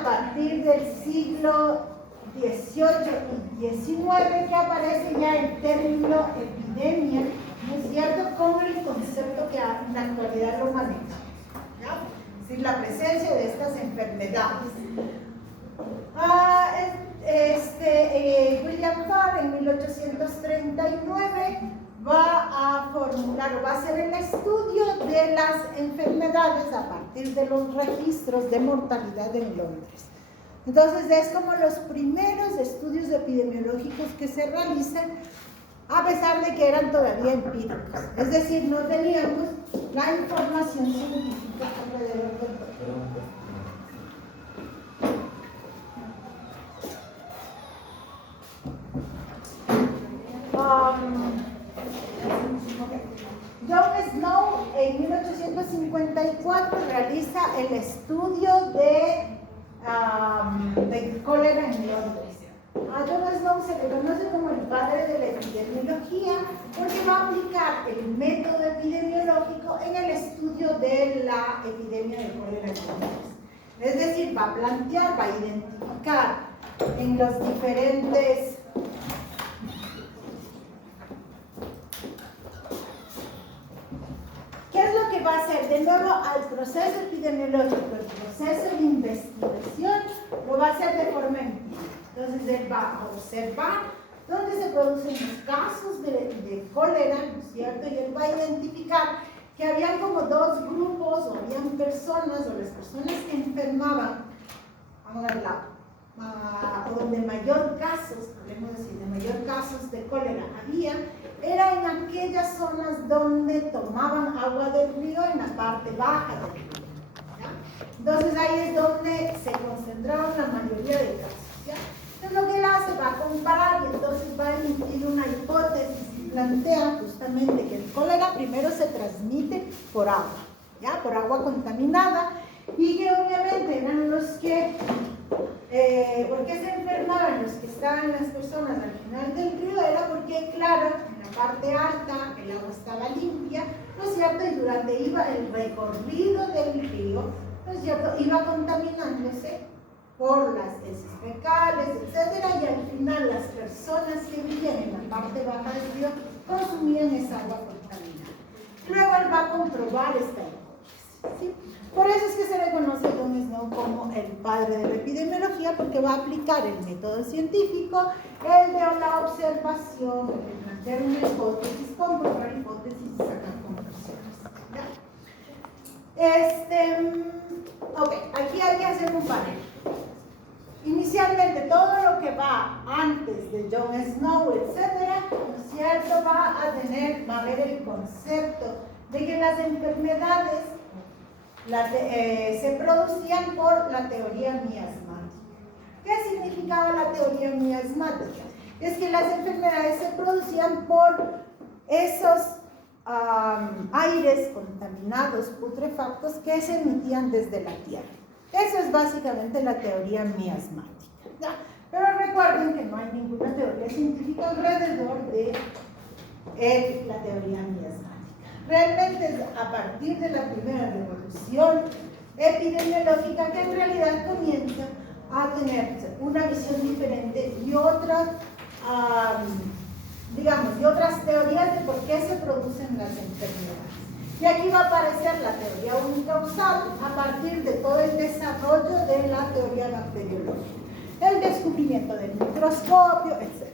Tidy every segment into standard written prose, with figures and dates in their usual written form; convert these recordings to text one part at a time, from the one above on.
a partir del siglo XVIII y XIX que aparece ya el término epidemia, ¿no es cierto?, como el concepto que en la actualidad lo maneja, ¿ya? Es decir, la presencia de estas enfermedades. William Farr en 1839 va a formular o va a hacer el estudio de las enfermedades a partir de los registros de mortalidad en Londres. Entonces es como los primeros estudios epidemiológicos que se realizan, a pesar de que eran todavía empíricos, es decir, no teníamos la información científica alrededor del todo. John Snow en 1854 realiza el estudio de cólera en Londres. A John Snow se le conoce como el padre de la epidemiología porque va a aplicar el método epidemiológico en el estudio de la epidemia de cólera en Londres. Es decir, va a plantear, va a identificar en los diferentes ¿qué es lo que va a hacer? De nuevo, al proceso epidemiológico, el proceso de investigación, lo va a hacer de forma empírica. Entonces, él va a observar dónde se producen los casos de cólera, ¿no es cierto? Y él va a identificar que habían como dos grupos, o habían personas, o las personas que enfermaban, vamos al lado, o donde mayor casos, podemos decir, de mayor casos de cólera había, era en aquellas zonas donde tomaban agua del río en la parte baja del río, ¿ya? Entonces ahí es donde se concentraron la mayoría de casos, ¿ya? Entonces lo que él hace va a comparar y entonces va a emitir una hipótesis y plantea justamente que el cólera primero se transmite por agua, ¿ya? Por agua contaminada, y que obviamente eran los que ¿por qué se enfermaban los que estaban las personas al final del río? Era porque, claro, en la parte alta el agua estaba limpia, ¿no es cierto? Y durante el recorrido del río, ¿no es cierto?, iba contaminándose por las heces fecales, etcétera, y al final las personas que vivían en la parte baja del río consumían esa agua contaminada. Luego él va a comprobar esta hipótesis, ¿sí? Por eso es que se le conoce a John Snow como el padre de la epidemiología, porque va a aplicar el método científico, el de la observación, el de plantear una hipótesis, comprobar hipótesis y sacar conclusiones, ¿ya? Ok, aquí hay que hacer un panel. Inicialmente todo lo que va antes de John Snow, etcétera, ¿no es cierto?, va a ver el concepto de que las enfermedades se producían por la teoría miasmática. ¿Qué significaba la teoría miasmática? Es que las enfermedades se producían por esos aires contaminados, putrefactos, que se emitían desde la Tierra. Eso es básicamente la teoría miasmática, ¿ya? Pero recuerden que no hay ninguna teoría científica alrededor de la teoría miasmática. Realmente es a partir de la primera revolución epidemiológica que en realidad comienza a tener una visión diferente y otras, y otras teorías de por qué se producen las enfermedades. Y aquí va a aparecer la teoría unicausal a partir de todo el desarrollo de la teoría bacteriológica, el descubrimiento del microscopio, etc.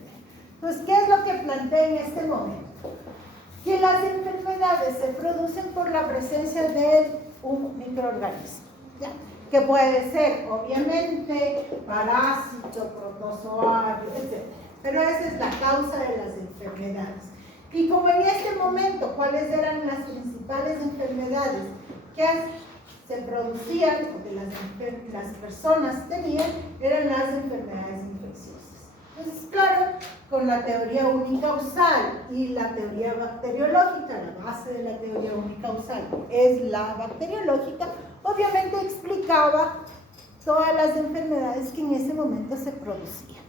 Entonces, ¿qué es lo que plantea en este momento? Que las enfermedades se producen por la presencia de un microorganismo, ¿ya? Que puede ser, obviamente, parásito, protozoario, etc. Pero esa es la causa de las enfermedades. Y como en este momento, ¿cuáles eran las principales enfermedades que se producían o que las personas tenían? Eran las enfermedades infecciosas. Entonces, claro, con la teoría unicausal y la teoría bacteriológica, la base de la teoría unicausal es la bacteriológica, obviamente explicaba todas las enfermedades que en ese momento se producían.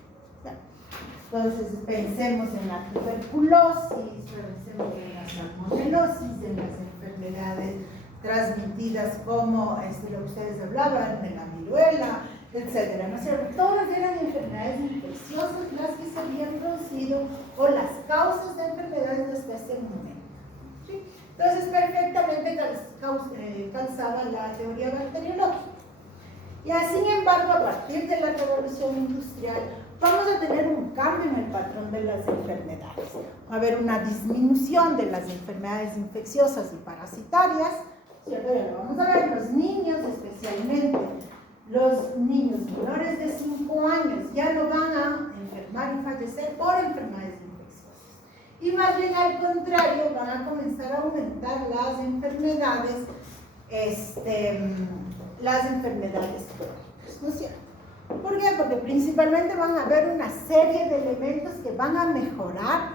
Entonces, pensemos en la tuberculosis, pensemos en la salmonelosis, en las enfermedades transmitidas como lo que ustedes hablaban, de la viruela, etcétera, ¿no es cierto? Todas eran enfermedades infecciosas las que se habían producido o las causas de enfermedades hasta ese momento. ¿Sí? Entonces, perfectamente calzaba la teoría bacteriológica. Y sin embargo, a partir de la revolución industrial, vamos a tener un cambio en el patrón de las enfermedades. Va a haber una disminución de las enfermedades infecciosas y parasitarias, ¿cierto? Ya lo vamos a ver, los niños, especialmente los niños menores de 5 años, ya no van a enfermar y fallecer por enfermedades infecciosas. Y más bien al contrario, van a comenzar a aumentar las enfermedades crónicas, ¿no es cierto? ¿Por qué? Porque principalmente van a haber una serie de elementos que van a mejorar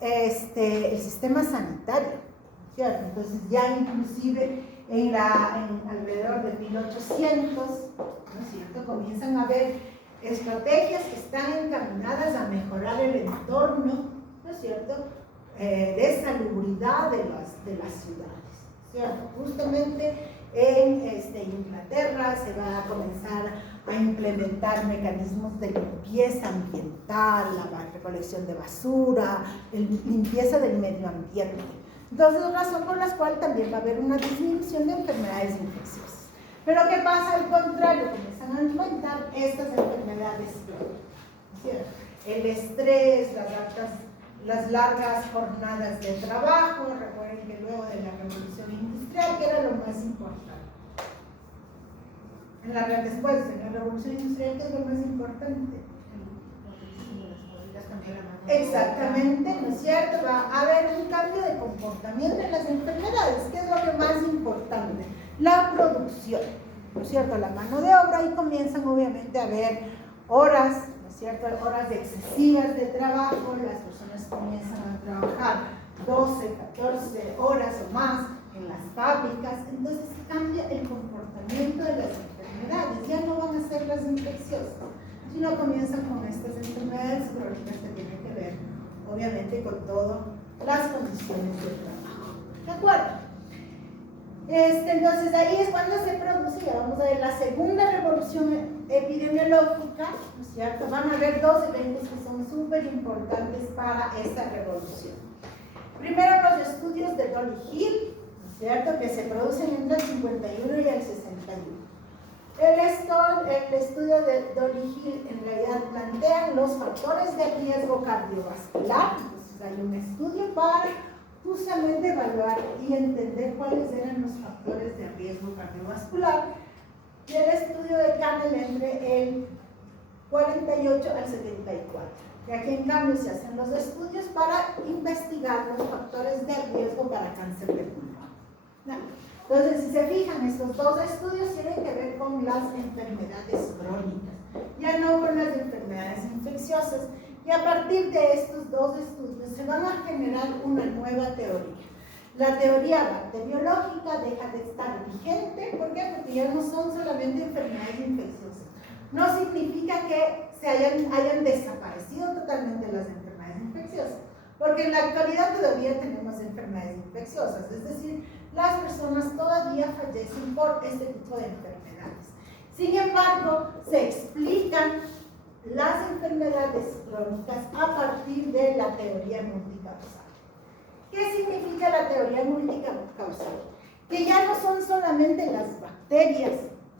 el sistema sanitario, ¿cierto? Entonces ya inclusive alrededor de 1800, ¿no es cierto?, comienzan a haber estrategias que están encaminadas a mejorar el entorno, ¿no es cierto?, de salubridad de las ciudades, ¿cierto? Justamente en Inglaterra se va a comenzar a implementar mecanismos de limpieza ambiental, la recolección de basura, limpieza del medio ambiente. Entonces, razón por la cual también va a haber una disminución de enfermedades infecciosas. Pero ¿qué pasa al contrario? Comienzan a aumentar estas enfermedades crónicas, ¿cierto? El estrés, las largas jornadas de trabajo. Recuerden que luego de la revolución industrial, que era lo más importante. Después de la revolución industrial, ¿qué es lo más importante? Exactamente, ¿no es cierto? Va a haber un cambio de comportamiento en las enfermedades. ¿Qué es lo que más importante? La producción, ¿no es cierto? La mano de obra, y comienzan obviamente a haber horas, ¿no es cierto?, horas excesivas de trabajo. Las personas comienzan a trabajar 12, 14 horas o más en las fábricas. Entonces cambia el comportamiento de las enfermedades. Ya no van a ser las infecciosas, sino comienzan con estas enfermedades crónicas que tienen que ver, obviamente, con todas las condiciones de trabajo. ¿De acuerdo? Entonces, ahí es cuando se produce, ya vamos a ver, la segunda revolución epidemiológica, ¿no es cierto? Van a haber dos eventos que son súper importantes para esta revolución. Primero, los estudios de Dolly Hill, ¿no es cierto?, que se producen entre el 51 y el 61. El estudio de Dolly Hill en realidad plantea los factores de riesgo cardiovascular. Entonces hay un estudio para justamente evaluar y entender cuáles eran los factores de riesgo cardiovascular. Y el estudio de Canel entre el 48 al 74. Y aquí en cambio se hacen los estudios para investigar los factores de riesgo para cáncer de pulmón. ¿No? Entonces, si se fijan, estos dos estudios tienen que ver con las enfermedades crónicas, ya no con las enfermedades infecciosas. Y a partir de estos dos estudios se van a generar una nueva teoría. La teoría bacteriológica deja de estar vigente. ¿Por qué? Porque ya no son solamente enfermedades infecciosas. No significa que hayan desaparecido totalmente las enfermedades infecciosas, porque en la actualidad todavía tenemos enfermedades infecciosas, es decir, las personas todavía fallecen por este tipo de enfermedades. Sin embargo, se explican las enfermedades crónicas a partir de la teoría multicausal. ¿Qué significa la teoría multicausal? Que ya no son solamente las bacterias,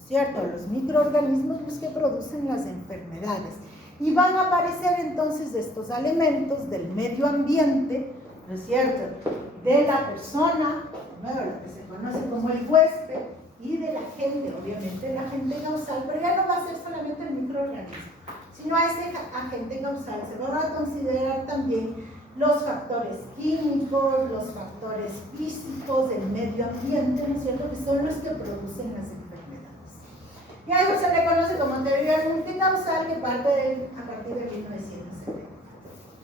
¿cierto?, los microorganismos los que producen las enfermedades, y van a aparecer entonces estos elementos del medio ambiente, ¿no es cierto?, de la persona, ¿no?, lo que se conoce como el huésped, y del agente, obviamente el agente causal, pero ya no va a ser solamente el microorganismo, sino a ese agente causal se van a considerar también los factores químicos, los factores físicos del medio ambiente, ¿no es cierto?, que son los que producen las enfermedades. Y a eso se le conoce como teoría multicausal, que parte a partir de 1970.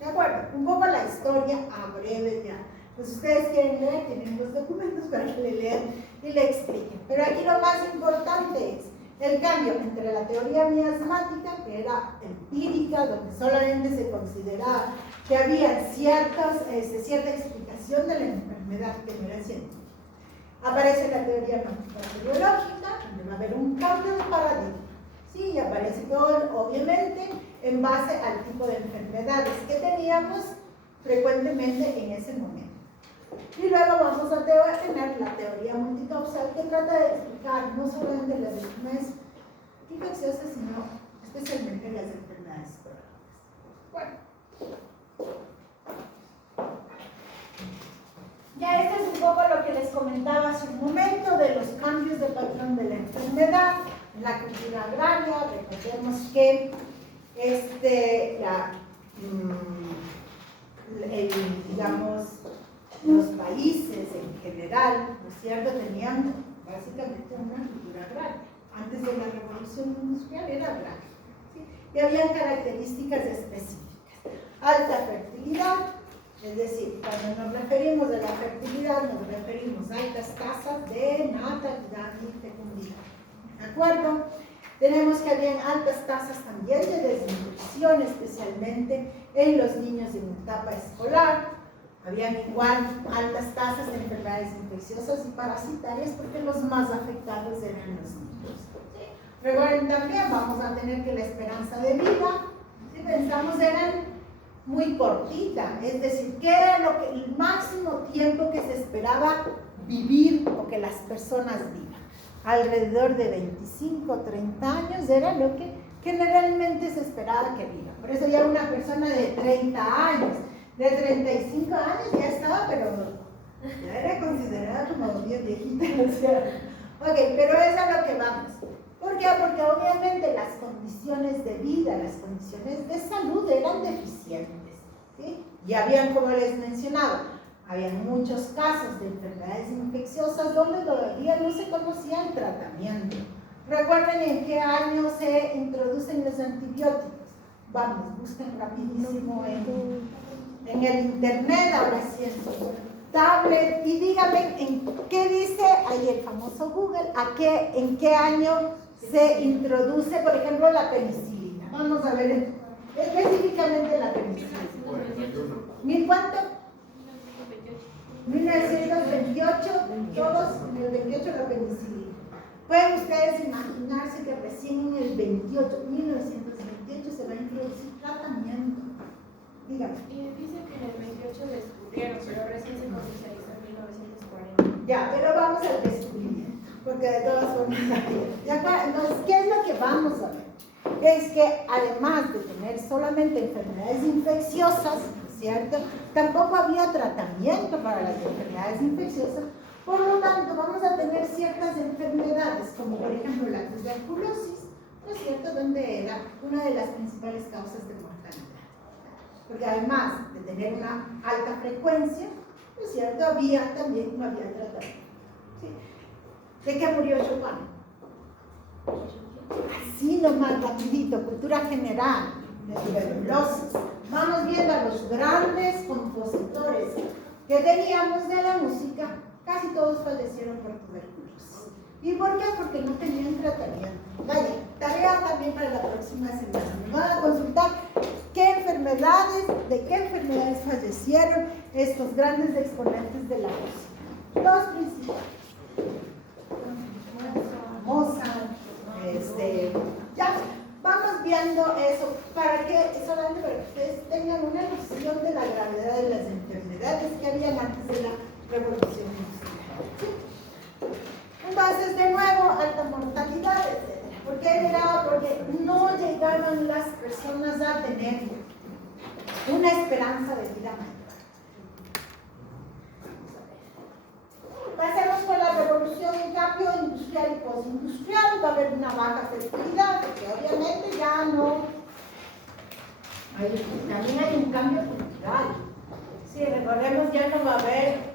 ¿De acuerdo? Un poco la historia a breve ya. Pues si ustedes quieren leer, tienen los documentos para que le lean y le expliquen. Pero aquí lo más importante es el cambio entre la teoría miasmática, que era empírica, donde solamente se consideraba que había cierta explicación de la enfermedad que no era científica. Aparece la teoría bacteriológica, donde va a haber un cambio de paradigma, ¿sí? Y aparece todo, obviamente, en base al tipo de enfermedades que teníamos frecuentemente en ese momento. Y luego vamos a tener la teoría multicausal, que trata de explicar no solamente las enfermedades infecciosas, sino especialmente las enfermedades crónicas. Bueno, ya este es un poco lo que les comentaba hace un momento de los cambios de patrón de la enfermedad en la cultura agraria. Recordemos que digamos, los países en general, ¿no es cierto?, tenían básicamente una cultura agraria. Antes de la revolución industrial era agraria, ¿sí? Y habían características específicas. Alta fertilidad, es decir, cuando nos referimos a la fertilidad, nos referimos a altas tasas de natalidad y fecundidad. ¿De acuerdo? Tenemos que habían altas tasas también de desnutrición, especialmente en los niños en etapa escolar. Habían igual altas tasas de enfermedades infecciosas y parasitarias porque los más afectados eran los niños. ¿Sí? Recuerden también, vamos a tener que la esperanza de vida, si pensamos, eran muy cortita, es decir, que era el máximo tiempo que se esperaba vivir o que las personas vivan. Alrededor de 25 o 30 años era lo que generalmente se esperaba que viva. Por eso ya una persona de 30 años, de 35 años ya estaba, pero ya era considerada como bien viejita. O sea, ok, pero es a lo que vamos. ¿Por qué? Porque obviamente las condiciones de vida, las condiciones de salud eran deficientes, ¿sí? Y habían, como les mencionaba, habían muchos casos de enfermedades infecciosas donde todavía no se conocía el tratamiento. Recuerden en qué año se introducen los antibióticos. Vamos, busquen rapidísimo en el internet, ahora sí en su tablet, y díganme en qué dice ahí el famoso Google, en qué año se introduce, por ejemplo, la penicilina. Vamos a ver específicamente la penicilina. ¿Mil cuánto? 1928, todos en el 28 la penicilina. Pueden ustedes imaginarse que recién en el 1928 se va a introducir tratamiento. Dígame. Dice que en el 28 descubrieron, pero recién se comercializó en 1940. Ya, pero vamos al descubrimiento, porque de todas formas entonces, ¿qué es lo que vamos a ver? Es que además de tener solamente enfermedades infecciosas, ¿cierto?, tampoco había tratamiento para las enfermedades infecciosas. Por lo tanto, vamos a tener ciertas enfermedades, como por ejemplo la tuberculosis, ¿no es cierto?, donde era una de las principales causas de mortalidad. Porque además de tener una alta frecuencia, ¿no es cierto?, no había tratamiento. ¿Sí? ¿De qué murió Chopin? Así nomás, rapidito, cultura general, de tuberculosis. Vamos viendo a los grandes compositores que teníamos de la música, casi todos fallecieron por tuberculosis. ¿Y por qué? Porque no tenían tratamiento. Vaya, tarea también para la próxima semana. Me van a consultar de qué enfermedades fallecieron estos grandes exponentes de la música. Dos principales. Mozart, ya, vamos viendo eso, solamente para que ustedes tengan una noción de la gravedad de las enfermedades que habían antes de la revolución industrial. ¿Sí? Entonces, de nuevo, alta mortalidad, etc. ¿Por qué era? Porque no llegaban las personas a tener una esperanza de vida mayor. Pasemos por la revolución, en cambio, industrial y postindustrial. Va a haber una baja fertilidad, porque obviamente ya no. También hay un cambio cultural. Sí, recordemos ya que va a haber,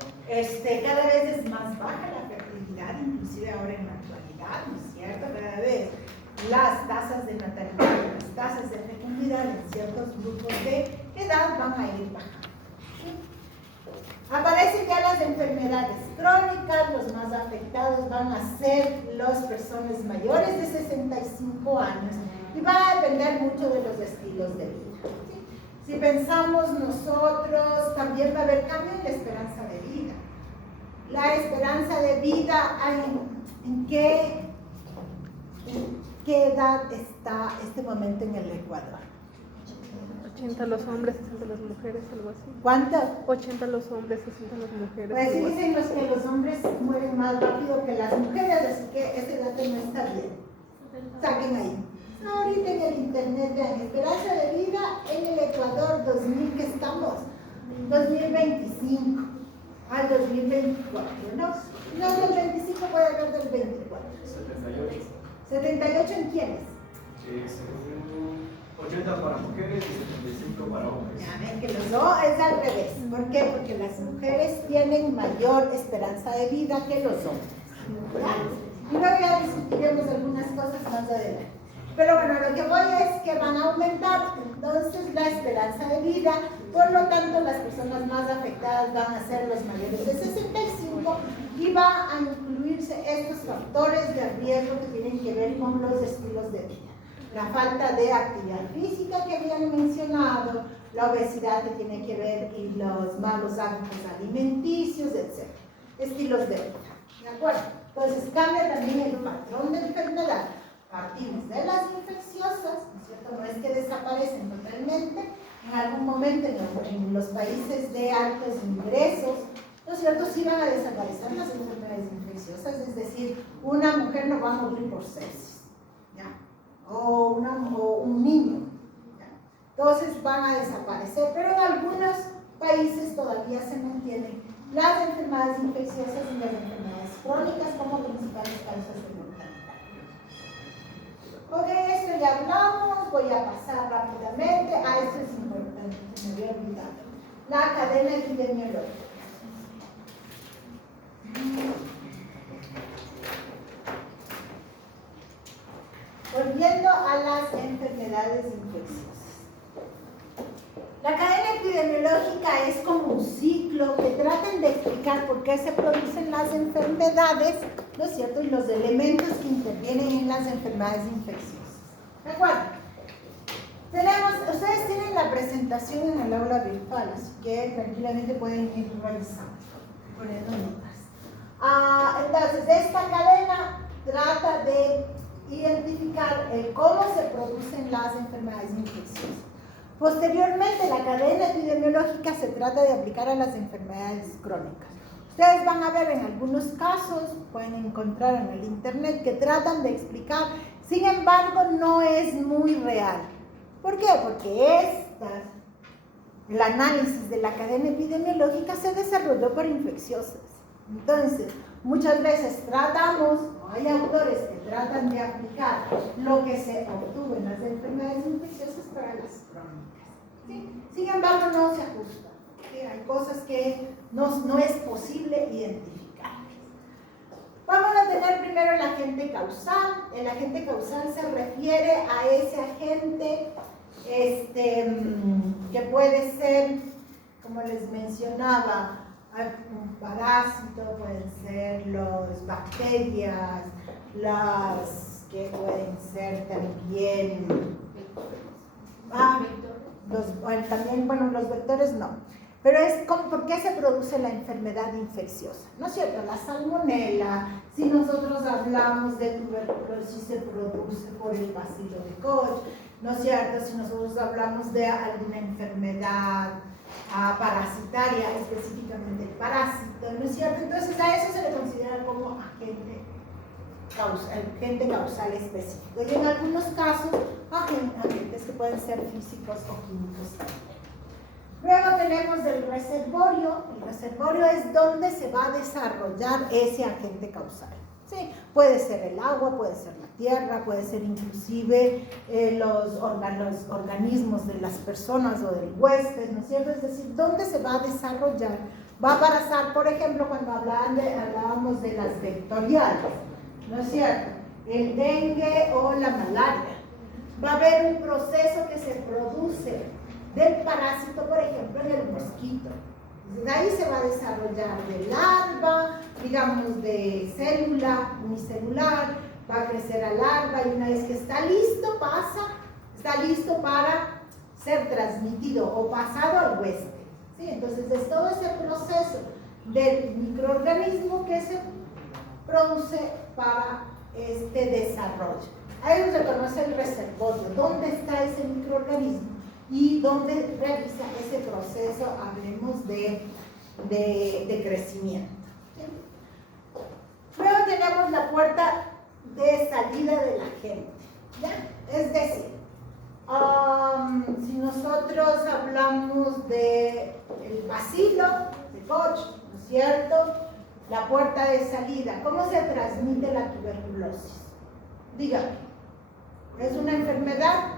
cada vez es más baja la fertilidad, inclusive ahora en la actualidad, ¿no es cierto? Cada vez las tasas de natalidad, las tasas de fecundidad en ciertos grupos de edad van a ir bajando. ¿Sí? Aparecen ya las enfermedades crónicas, los más afectados van a ser las personas mayores de 65 años y va a depender mucho de los estilos de vida. ¿Sí? Si pensamos nosotros, también va a haber cambio en la esperanza de vida. La esperanza de vida, ¿en qué ¿qué edad está este momento en el Ecuador? 80 los hombres, 60 las mujeres, algo así. ¿Cuánto? 80 los hombres, 60 las mujeres. Pues sí algo así. dicen los que los hombres mueren más rápido que las mujeres, así que ese dato no está bien. Saquen ahí. Ahorita en el internet vean, esperanza de vida en el Ecuador 2000, que estamos, 2025 al 2024, ¿no? No del 25, voy a hablar del 24. 78. 78 en quiénes. 80 para mujeres y 75 para hombres. Ya ven que no, es al revés. ¿Por qué? Porque las mujeres tienen mayor esperanza de vida que los hombres. ¿Ya? Y luego ya discutiremos algunas cosas más adelante. Pero bueno, lo que voy es que van a aumentar entonces la esperanza de vida, por lo tanto las personas más afectadas van a ser los mayores de 65 y va a incluirse estos factores de riesgo que tienen que ver con los estilos de vida. La falta de actividad física que habían mencionado, la obesidad que tiene que ver y los malos hábitos alimenticios, etc. Estilos de vida. ¿De acuerdo? Entonces cambia también el patrón de enfermedad. Partimos de las infecciosas, ¿no es cierto? No es que desaparecen totalmente, en algún momento en los países de altos ingresos, ¿no es cierto? Sí van a desaparecer las enfermedades infecciosas, es decir, una mujer no va a morir por sepsis, ¿ya? O un niño, ¿ya? Entonces van a desaparecer, pero en algunos países todavía se mantienen las enfermedades infecciosas y las enfermedades crónicas como principales causas de mortalidad. Ok, esto ya hablamos, voy a pasar rápidamente, esto es importante, se me había olvidado. La cadena epidemiológica. Volviendo a las enfermedades infecciosas. La cadena epidemiológica es como un ciclo que tratan de explicar por qué se producen las enfermedades, ¿no es cierto? Y los elementos que intervienen en las enfermedades infecciosas. ¿De acuerdo? Ustedes tienen la presentación en el aula virtual, así que tranquilamente pueden ir revisando, poniendo notas. Entonces, esta cadena trata de identificar cómo se producen las enfermedades infecciosas. Posteriormente, la cadena epidemiológica se trata de aplicar a las enfermedades crónicas. Ustedes van a ver en algunos casos, pueden encontrar en el internet, que tratan de explicar, sin embargo, no es muy real. ¿Por qué? Porque el análisis de la cadena epidemiológica se desarrolló por infecciosas. Entonces, muchas veces hay autores que tratan de aplicar lo que se obtuvo en las enfermedades infecciosas para las crónicas, ¿sí? Sin embargo, no se ajusta, ¿sí? Hay cosas que no es posible identificar. Vamos a tener primero el agente causal. El agente causal se refiere a ese agente que puede ser, como les mencionaba, un parásito, pueden ser las bacterias, las que pueden ser también los vectores no, pero es ¿por qué se produce la enfermedad infecciosa? ¿No es cierto? La salmonela, si nosotros hablamos de tuberculosis, se produce por el bacilo de Koch, ¿no es cierto? Si nosotros hablamos de alguna enfermedad parasitaria, específicamente el parásito, ¿no es cierto? Entonces a eso se le considera como agente causal específico, y en algunos casos agentes que pueden ser físicos o químicos también. Luego tenemos el reservorio. El reservorio es donde se va a desarrollar ese agente causal, ¿sí? Puede ser el agua, puede ser la tierra, puede ser inclusive los organismos de las personas o del huésped, ¿no es cierto? Es decir, ¿dónde se va a desarrollar? Va a pasar, por ejemplo, cuando hablábamos de las vectoriales, ¿no es cierto? El dengue o la malaria. Va a haber un proceso que se produce del parásito, por ejemplo, en el mosquito. De ahí se va a desarrollar de larva, digamos de célula unicelular, va a crecer a larva y una vez que está listo, está listo para ser transmitido o pasado al huésped, ¿sí? Entonces es todo ese proceso del microorganismo que se produce para desarrollo. Ahí se conoce el reservorio, dónde está ese microorganismo y dónde realiza ese proceso, hablemos de crecimiento. ¿Sí? Luego tenemos la puerta de salida de la gente, ¿ya? Es decir, si nosotros hablamos del bacilo de Koch, ¿no es cierto? La puerta de salida, ¿cómo se transmite la tuberculosis? Dígame. Es una enfermedad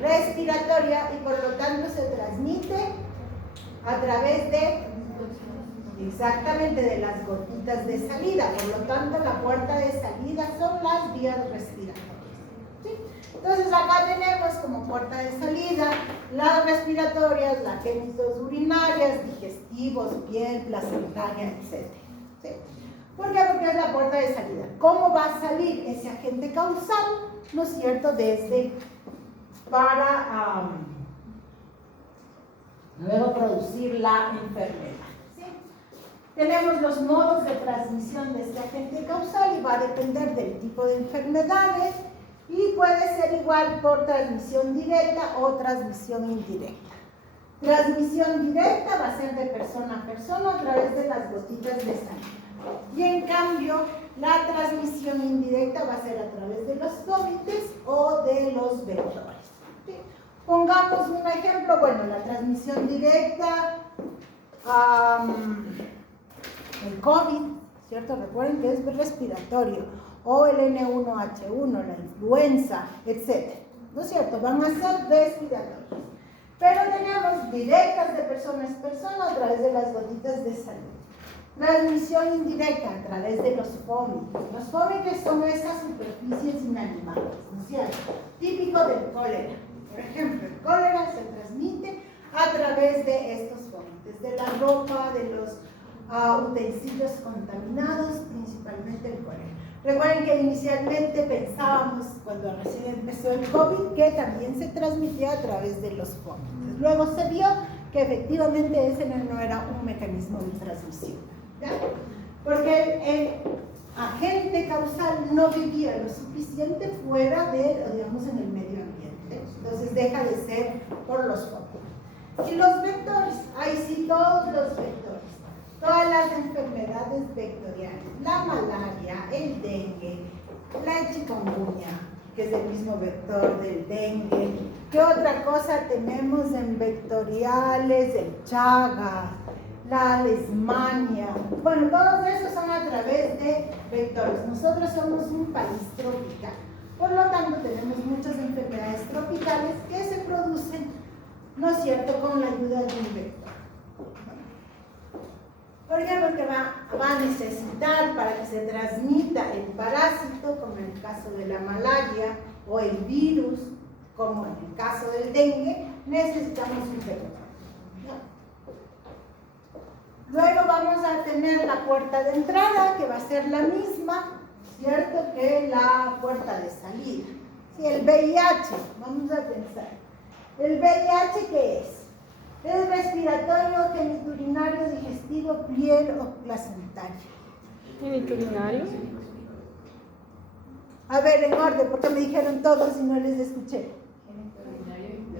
respiratoria y por lo tanto se transmite a través de, exactamente, de las gotitas de salida. Por lo tanto, la puerta de salida son las vías respiratorias. ¿Sí? Entonces acá tenemos como puerta de salida las respiratorias, las genitourinarias, digestivos, piel, placentaria, etc. ¿Sí? ¿Por qué? Porque es la puerta de salida. ¿Cómo va a salir ese agente causal? ¿No es cierto? Para luego producir la enfermedad. ¿Sí? Tenemos los modos de transmisión de este agente causal y va a depender del tipo de enfermedades y puede ser igual por transmisión directa o transmisión indirecta. Transmisión directa va a ser de persona a persona a través de las gotitas de sangre. Y en cambio, la transmisión indirecta va a ser a través de los vómitos o de los vectores. ¿Sí? Pongamos un ejemplo, bueno, la transmisión directa, el COVID, ¿cierto? Recuerden que es respiratorio, o el N1H1, la influenza, etc. ¿No es cierto? Van a ser respiratorios. Pero tenemos directas de persona a persona a través de las gotitas de sangre. Transmisión indirecta a través de los fómites. Los fómites son esas superficies inanimadas, ¿no es cierto? Típico del cólera. Por ejemplo, el cólera se transmite a través de estos fómites, de la ropa, de los utensilios contaminados, principalmente el cólera. Recuerden que inicialmente pensábamos, cuando recién empezó el COVID, que también se transmitía a través de los fómites. Luego se vio que efectivamente ese no era un mecanismo de transmisión. ¿Ya? Porque el agente causal no vivía lo suficiente fuera de, digamos, en el medio ambiente. Entonces deja de ser por los focos. Y los vectores, ahí sí, todos los vectores. Todas las enfermedades vectoriales, la malaria, el dengue, la chikungunya, que es el mismo vector del dengue. ¿Qué otra cosa tenemos en vectoriales? El Chagas, la leishmania. Bueno, todos esos son a través de vectores. Nosotros somos un país tropical. Por lo tanto, tenemos muchas enfermedades tropicales que se producen, ¿no es cierto?, con la ayuda de un vector. ¿Por qué? Porque va a necesitar, para que se transmita el parásito, como en el caso de la malaria, o el virus, como en el caso del dengue, necesitamos un vector. Luego vamos a tener la puerta de entrada, que va a ser la misma, ¿cierto?, que la puerta de salida. Sí, el VIH, vamos a pensar. ¿El VIH qué es? Es respiratorio, genitourinario, digestivo, piel o placentario. ¿Genitourinario? A ver, en orden, porque me dijeron todos y no les escuché.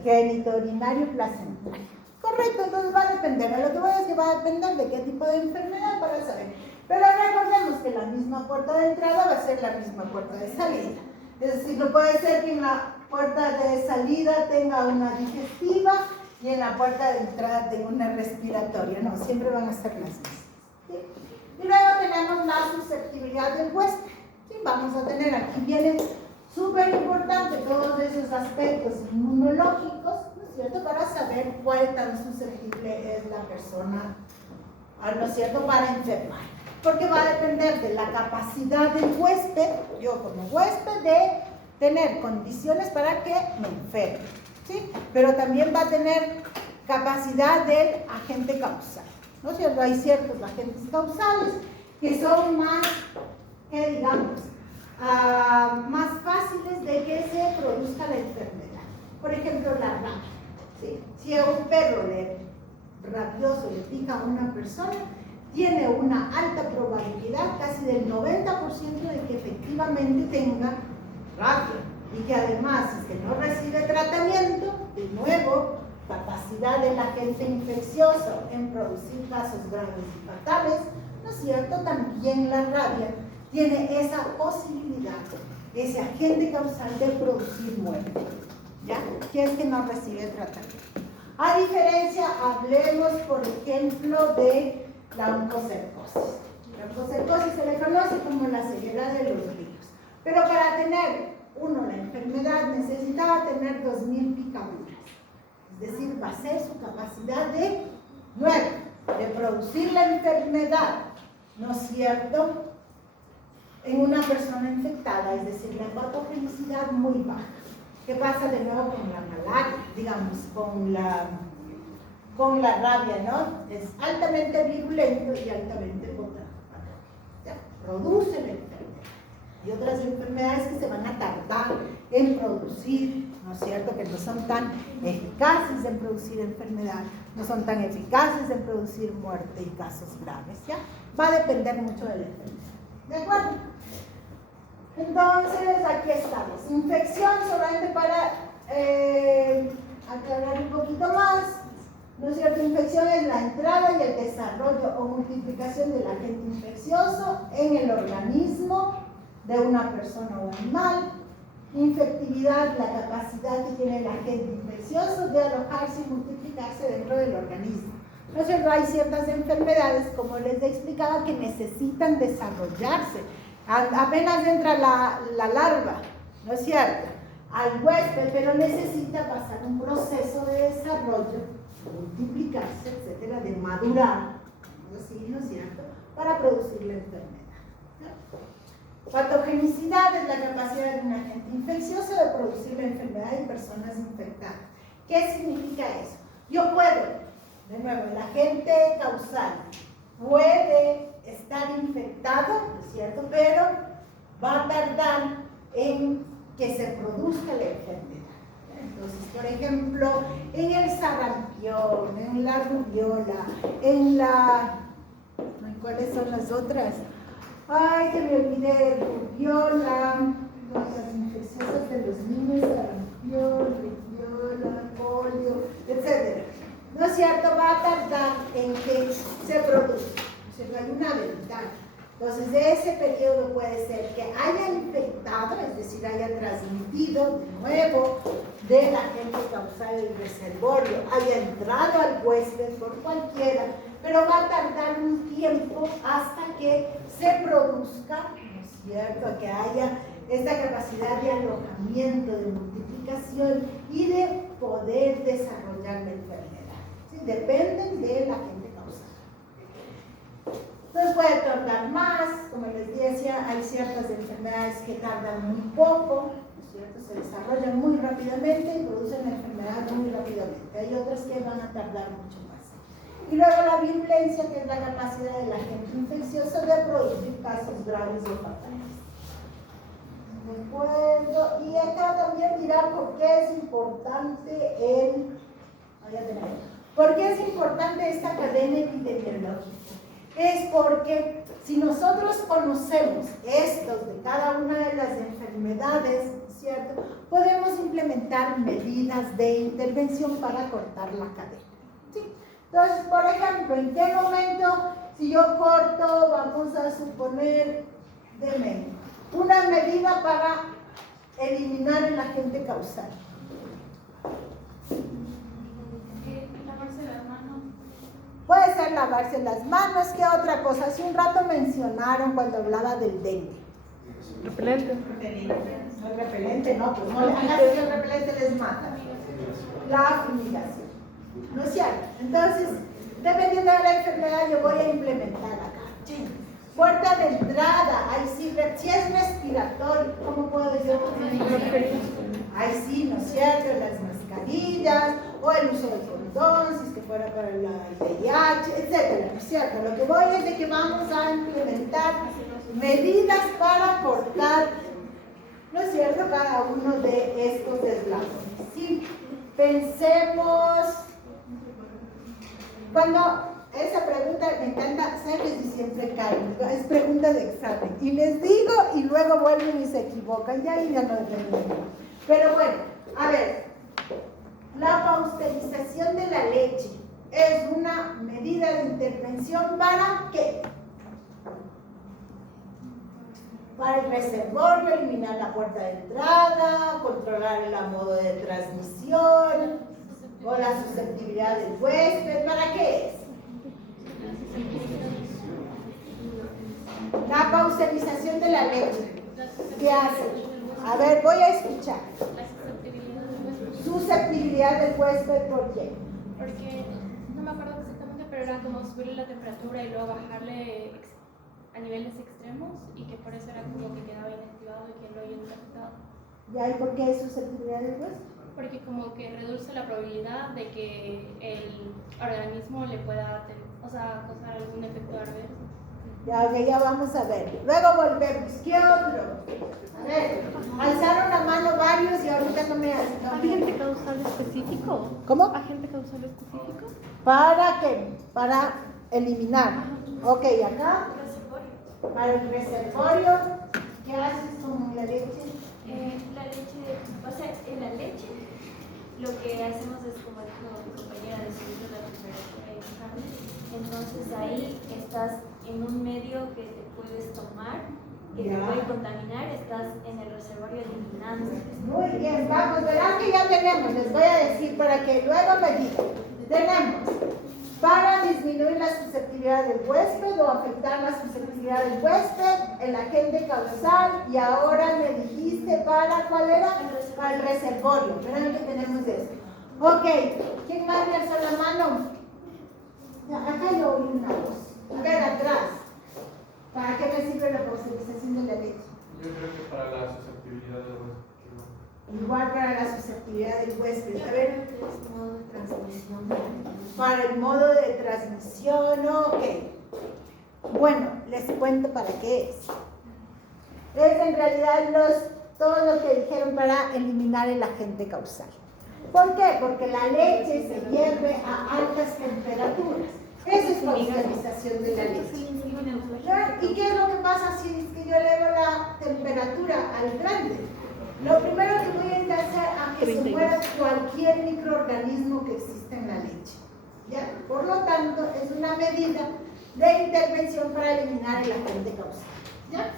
Genitourinario, placentario. Correcto, entonces va a depender. A lo que voy es que va a depender de qué tipo de enfermedad para saber. Pero recordemos que la misma puerta de entrada va a ser la misma puerta de salida. Es decir, no puede ser que en la puerta de salida tenga una digestiva y en la puerta de entrada tengo una respiratoria. No, siempre van a ser las mismas. ¿Sí? Y luego tenemos la susceptibilidad del huésped. ¿Sí? Vamos a tener, aquí viene súper importante todos esos aspectos inmunológicos, ¿no es cierto?, para saber cuál tan susceptible es la persona, ¿no es cierto?, para enfermar. Porque va a depender de la capacidad del huésped, yo como huésped, de tener condiciones para que me enferme. ¿Sí? Pero también va a tener capacidad del agente causal, ¿no es cierto? Hay ciertos agentes causales que son más, digamos, más fáciles de que se produzca la enfermedad. Por ejemplo, la rabia. ¿Sí? Si a un perro rabioso le pica a una persona, tiene una alta probabilidad, casi del 90%, de que efectivamente tenga rabia. Y que además, si no recibe tratamiento, de nuevo, capacidad del agente infeccioso en producir casos graves y fatales, ¿no es cierto? También la rabia tiene esa posibilidad, ese agente causal de producir muerte, ¿ya? Que es que no recibe tratamiento. A diferencia, hablemos, por ejemplo, de la oncocercosis. La oncocercosis se le conoce como la ceguera de los ríos. Pero para tener uno la enfermedad necesitaba tener 2000 picaduras. Es decir, va a ser su capacidad de producir la enfermedad, ¿no es cierto?, en una persona infectada, es decir, la patogenicidad muy baja. ¿Qué pasa de nuevo con la malaria? Digamos, con la rabia, ¿no? Es altamente virulento y altamente patogénico. Produce la enfermedad. Y otras enfermedades que se van a tardar en producir, ¿no es cierto?, que no son tan eficaces en producir enfermedad, no son tan eficaces en producir muerte y casos graves, ¿ya? Va a depender mucho de la enfermedad. ¿De acuerdo? Entonces, aquí estamos. Infección, solamente para aclarar un poquito más, ¿no es cierto? Infección es la entrada y el desarrollo o multiplicación del agente infeccioso en el organismo de una persona o animal. Infectividad, la capacidad que tiene el agente infeccioso de alojarse y multiplicarse dentro del organismo. ¿No es cierto? Hay ciertas enfermedades, como les explicaba, que necesitan desarrollarse. Apenas entra la larva, ¿no es cierto?, al huésped, pero necesita pasar un proceso de desarrollo, multiplicarse, etcétera, de madurar, ¿sí? ¿No es cierto?, para producir la enfermedad, ¿no? Patogenicidad es la capacidad de un agente infeccioso de producir la enfermedad en personas infectadas. ¿Qué significa eso? Yo puedo, de nuevo, el agente causal puede estar infectado, ¿no es cierto?, pero va a tardar en que se produzca la enfermedad. Entonces, por ejemplo, en el sarampión, en la rubiola, ¿cuáles son las otras? Ay, que me olvidé, rubiola, las infecciosas de los niños, sarampión, rubiola, polio, etc. ¿No es cierto? Va a tardar en que se produzca. Hay una ventana. Entonces, de ese periodo puede ser que haya infectado, es decir, haya transmitido de nuevo del agente causal del reservorio, haya entrado al huésped por cualquiera, pero va a tardar un tiempo hasta que se produzca, ¿no es cierto?, que haya esta capacidad de alojamiento, de multiplicación y de poder desarrollar la enfermedad. ¿Sí? Dependen del agente causal. Entonces puede tardar más, como les decía, hay ciertas enfermedades que tardan muy poco, ¿no es cierto?, se desarrollan muy rápidamente y producen la enfermedad muy rápidamente. Hay otras que van a tardar mucho más. Y luego la virulencia, que es la capacidad del agente infeccioso de producir casos graves o fatales. ¿De acuerdo? Y acá también dirán por qué es importante ¿por qué es importante esta cadena epidemiológica? Es porque si nosotros conocemos estos de cada una de las enfermedades, ¿cierto?, podemos implementar medidas de intervención para cortar la cadena. ¿Sí? Entonces, por ejemplo, ¿en qué momento, si yo corto, vamos a suponer, una medida para eliminar el agente causal? Lavarse las manos. Puede ser lavarse las manos. ¿Qué otra cosa? Hace un rato mencionaron cuando hablaba del dengue. Repelente. No, el repelente no, pues no le hagas que el repelente les mata. La fumigación. ¿No es cierto? Entonces, dependiendo de la enfermedad, yo voy a implementar acá. Puerta de entrada, ahí sí, si es respiratorio, ¿cómo puedo yo? Ahí sí, ¿no es cierto? Las mascarillas, o el uso del condón, si es que fuera para el VIH, etcétera, ¿no es cierto? Lo que voy es de que vamos a implementar medidas para cortar, ¿no es cierto?, cada uno de estos eslabones. Sí, pensemos, cuando esa pregunta me encanta hacerles y siempre caigo. Es pregunta de examen. Y les digo y luego vuelven y se equivocan. Ya ahí ya no depende. Pero bueno, a ver. La pasteurización de la leche es una medida de intervención ¿para qué? Para el reservorio, eliminar la puerta de entrada, controlar el modo de transmisión o la susceptibilidad del huésped. ¿Para qué es? La pasteurización de la leche. ¿Qué hace? A ver, voy a escuchar. Susceptibilidad del huésped, ¿por qué? Porque no me acuerdo exactamente, pero era como subirle la temperatura y luego bajarle a niveles extremos y que por eso era como que quedaba inactivado y que el hoyo no estaba afectado. ¿Ya? ¿Y por qué es susceptibilidad del huésped? Porque como que reduce la probabilidad de que el organismo le pueda causar algún efecto adverso. Ya, ok, ya vamos a ver. Luego volvemos. ¿Qué otro? A ver, alzaron la mano varios y ahorita no me hacen. ¿Agente causal específico? ¿Cómo? ¿Agente causal específico? ¿Para qué? Para eliminar. Ok, acá. Para el reservorio. ¿Qué haces con la leche? La leche, o sea, en la leche lo que hacemos es, como dijo mi compañera, de subir la temperatura y bajarla. Entonces ahí estás en un medio que te puedes tomar, que te puede contaminar, estás en el reservorio eliminando. Muy bien, vamos, verán que ya tenemos, les voy a decir para que luego me digan. Tenemos para disminuir la susceptibilidad del huésped o afectar la susceptibilidad del huésped, el agente causal, y ahora me dijiste para, ¿cuál era? Para el reservorio. Verán que tenemos eso. Ok, ¿quién más me alzó la mano? Ya, acá yo oí una voz. A ver, atrás. ¿Para qué me sirve la pasteurización de la leche? Yo creo que para la susceptibilidad del huésped. Igual para la susceptibilidad del huésped. A ver. Modo de transmisión. Para el modo de transmisión, ok. Bueno, les cuento para qué es. Es en realidad todo lo que dijeron para eliminar el agente causal. ¿Por qué? Porque la leche se hierve a altas temperaturas. Eso es pasteurización de la leche. ¿Y qué es lo que pasa si es que yo elevo la temperatura al grande? Lo primero que voy a hacer a que se muera cualquier microorganismo que exista en la leche. ¿Ya? Por lo tanto, es una medida de intervención para eliminar el agente causal. ¿Ya?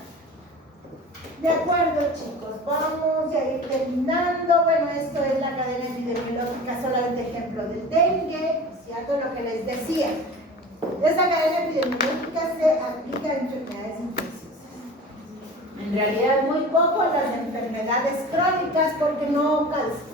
De acuerdo, chicos, vamos a ir terminando. Bueno, esto es la cadena epidemiológica, solamente ejemplo del dengue, ¿cierto? Lo que les decía. Esta cadena epidemiológica se aplica a enfermedades infecciosas. En realidad, muy poco a las enfermedades crónicas porque no calzan.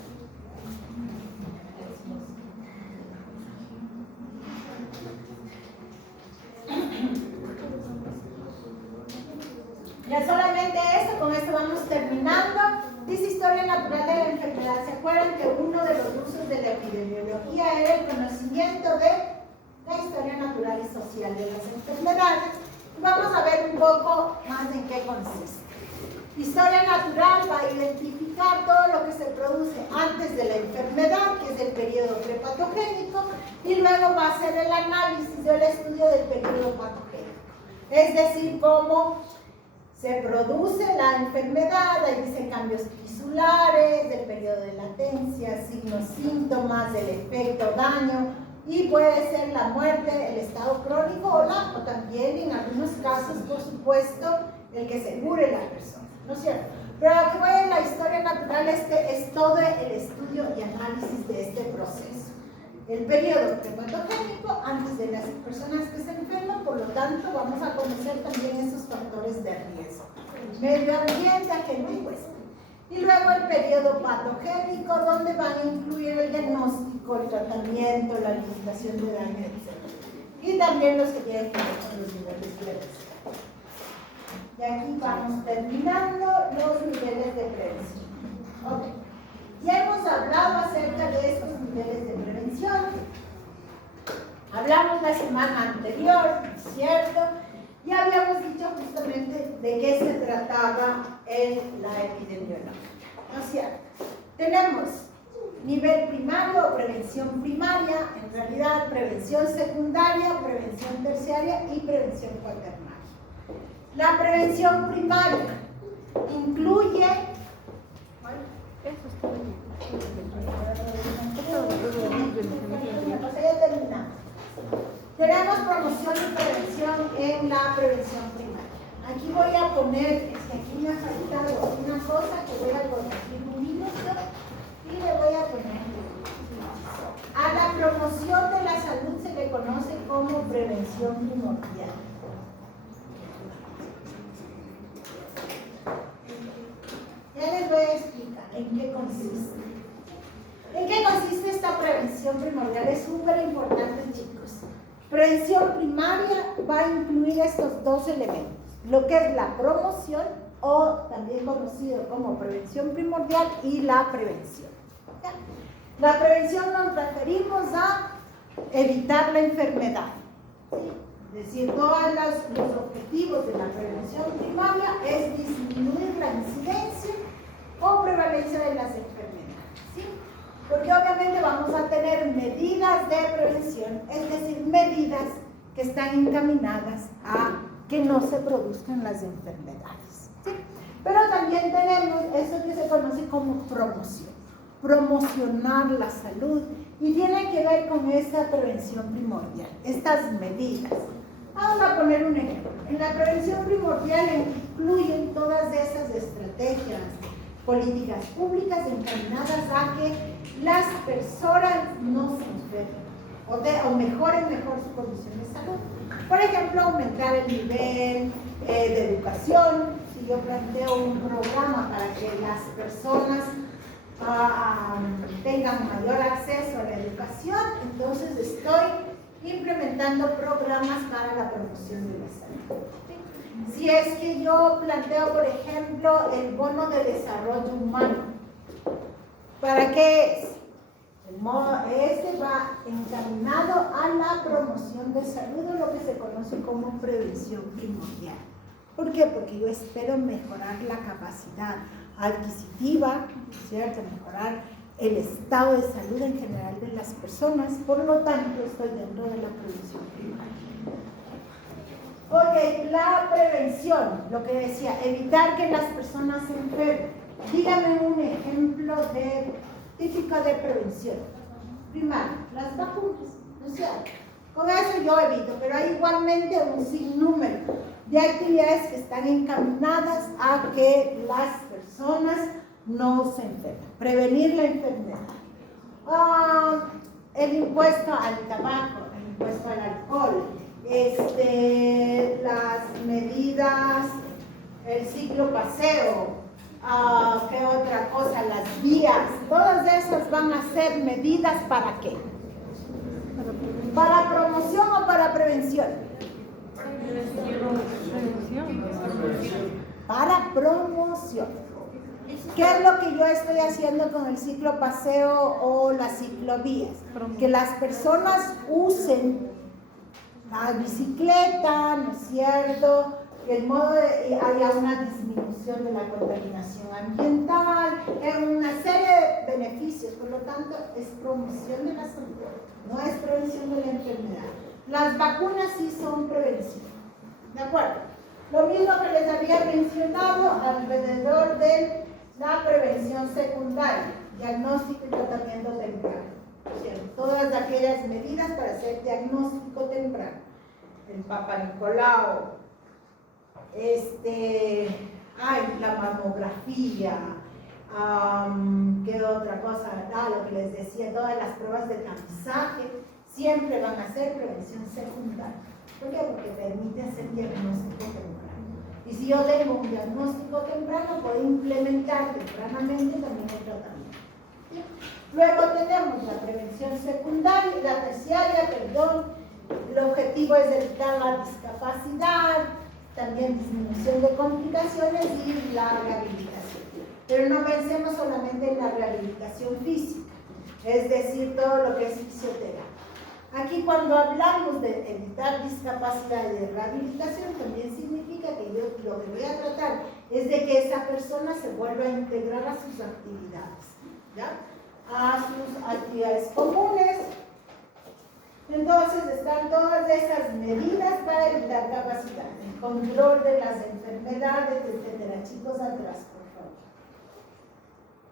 Ya solamente esto, con esto vamos terminando. Dice historia natural de la enfermedad. ¿Se acuerdan que uno de los usos de la epidemiología era el conocimiento de la historia natural y social de las enfermedades? Vamos a ver un poco más en qué consiste. Historia natural va a identificar todo lo que se produce antes de la enfermedad, que es el periodo prepatogénico, y luego va a hacer el análisis o el estudio del periodo patogénico. Es decir, cómo se produce la enfermedad, ahí dice cambios tisulares, del periodo de latencia, signos, síntomas, del efecto, daño, y puede ser la muerte, el estado crónico o también en algunos casos, por supuesto, el que se cure la persona, ¿no es cierto? Pero lo que voy en la historia natural es todo el estudio y análisis de este proceso. El periodo prepatogénico antes de las personas que se enferman, por lo tanto vamos a conocer también esos factores de riesgo. Medio ambiente, agente y huésped. Y luego el periodo patogénico, donde van a incluir el diagnóstico, el tratamiento, la limitación de daño, etc. Y también los que tienen que ver con los niveles de riesgo. Y aquí vamos terminando los niveles de prevención. Okay. Ya hemos hablado acerca de estos niveles de prevención. Hablamos la semana anterior, ¿cierto? Y habíamos dicho justamente de qué se trataba en la epidemiología, ¿no es cierto? Tenemos nivel primario o prevención primaria, en realidad prevención secundaria, prevención terciaria terciaria y prevención cuaternaria. La prevención primaria incluye... Eso está bien. Ya terminamos. Tenemos promoción y prevención en la prevención primaria. Aquí voy a poner, es que aquí me ha faltado una cosa que voy a corregir un minuto y le voy a poner. A la promoción de la salud se le conoce como prevención primordial. Ya les voy a explicar en qué consiste. ¿En qué consiste esta prevención primordial? Es súper importante, chicos. Prevención primaria va a incluir estos dos elementos, lo que es la promoción, o también conocido como prevención primordial, y la prevención. ¿Ya? La prevención nos referimos a evitar la enfermedad. ¿Sí? Es decir, todos los objetivos de la prevención primaria es disminuir la incidencia o prevalencia de las enfermedades. ¿Sí? Porque obviamente vamos a tener medidas de prevención, es decir, medidas que están encaminadas a que no se produzcan las enfermedades. ¿Sí? Pero también tenemos eso que se conoce como promoción, promocionar la salud, y tiene que ver con esta prevención primordial, estas medidas. Vamos a poner un ejemplo. En la prevención primordial incluyen todas esas estrategias, políticas públicas encaminadas a que las personas no se enfermen o mejoren su condición de salud. Por ejemplo, aumentar el nivel de educación. Si yo planteo un programa para que las personas tengan mayor acceso a la educación, entonces estoy implementando programas para la promoción de la salud. Si es que yo planteo, por ejemplo, el bono de desarrollo humano, ¿para qué es? Este va encaminado a la promoción de salud, o lo que se conoce como prevención primordial. ¿Por qué? Porque yo espero mejorar la capacidad adquisitiva, ¿cierto? Mejorar el estado de salud en general de las personas, por lo tanto estoy dentro de la prevención primaria. Ok, la prevención, lo que decía, evitar que las personas se enfermen. Dígame un ejemplo típico de prevención primaria, las vacunas, ¿no es cierto? Con eso yo evito, pero hay igualmente un sinnúmero de actividades que están encaminadas a que las personas no se enfermen, prevenir la enfermedad. El impuesto al tabaco, el impuesto al alcohol, las medidas, el ciclo paseo, ¿qué otra cosa? Las vías, todas esas van a ser medidas ¿para qué? ¿Para promoción o para prevención? Para promoción. ¿Qué es lo que yo estoy haciendo con el ciclo paseo o las ciclovías? Que las personas usen la bicicleta, ¿no es cierto? Que el modo haya una disminución de la contaminación ambiental, una serie de beneficios. Por lo tanto, es promoción de la salud, no es prevención de la enfermedad. Las vacunas sí son prevención, ¿de acuerdo? Lo mismo que les había mencionado alrededor de la prevención secundaria, diagnóstico y tratamiento temprano. ¿Cierto? Todas aquellas medidas para hacer diagnóstico temprano. El Papa Nicolau, la mamografía, ¿qué otra cosa? Lo que les decía, todas las pruebas de tamizaje siempre van a ser prevención secundaria. ¿Por qué? Porque permite hacer diagnóstico temprano. Y si yo tengo un diagnóstico temprano, puedo implementar tempranamente también el tratamiento. ¿Sí? Luego tenemos la prevención secundaria, la terciaria, perdón. El objetivo es evitar la discapacidad, también disminución de complicaciones y la rehabilitación. Pero no pensemos solamente en la rehabilitación física, es decir, todo lo que es fisioterapia. Aquí cuando hablamos de evitar discapacidad y de rehabilitación, también significa que yo lo que voy a tratar es de que esa persona se vuelva a integrar a sus actividades, ¿ya? A sus actividades comunes. Entonces están todas esas medidas para la capacidad, el control de las enfermedades, etcétera. Chicos, atrás, por favor.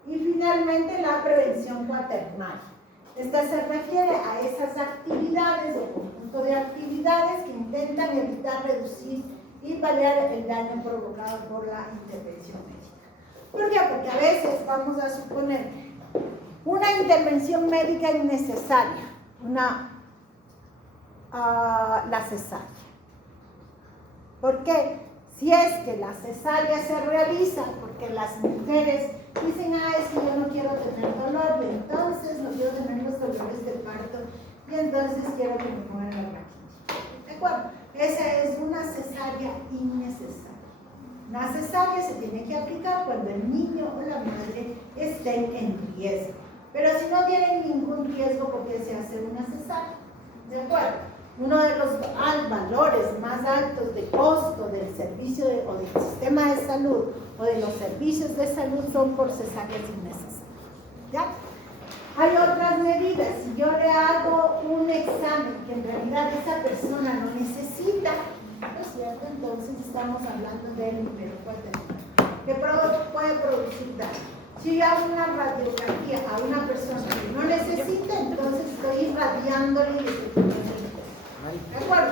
Y finalmente, la prevención cuaternaria. Esta se refiere a esas actividades o conjunto de actividades que intentan evitar, reducir y paliar el daño provocado por la intervención médica. ¿Por qué? Porque a veces vamos a suponer una intervención médica innecesaria, la cesárea. ¿Por qué? Si es que la cesárea se realiza porque las mujeres dicen, es que yo no quiero tener dolor, y entonces no quiero tener los dolores de parto, y entonces quiero que me pongan la máquina. ¿De acuerdo? Esa es una cesárea innecesaria. La cesárea se tiene que aplicar cuando el niño o la madre estén en riesgo. Pero si no tienen ningún riesgo, ¿por qué se hace una cesárea? ¿De acuerdo? Uno de los valores más altos de costo del servicio o del sistema de salud o de los servicios de salud son por cesáreas innecesarias. ¿Ya? Hay otras medidas. Si yo le hago un examen que en realidad esa persona no necesita, ¿no es cierto? Entonces estamos hablando del número cuaternario, que puede producir daño. Si yo hago una radiografía a una persona que no necesita, entonces estoy irradiándole y estoy poniendo el cuerpo. ¿De acuerdo?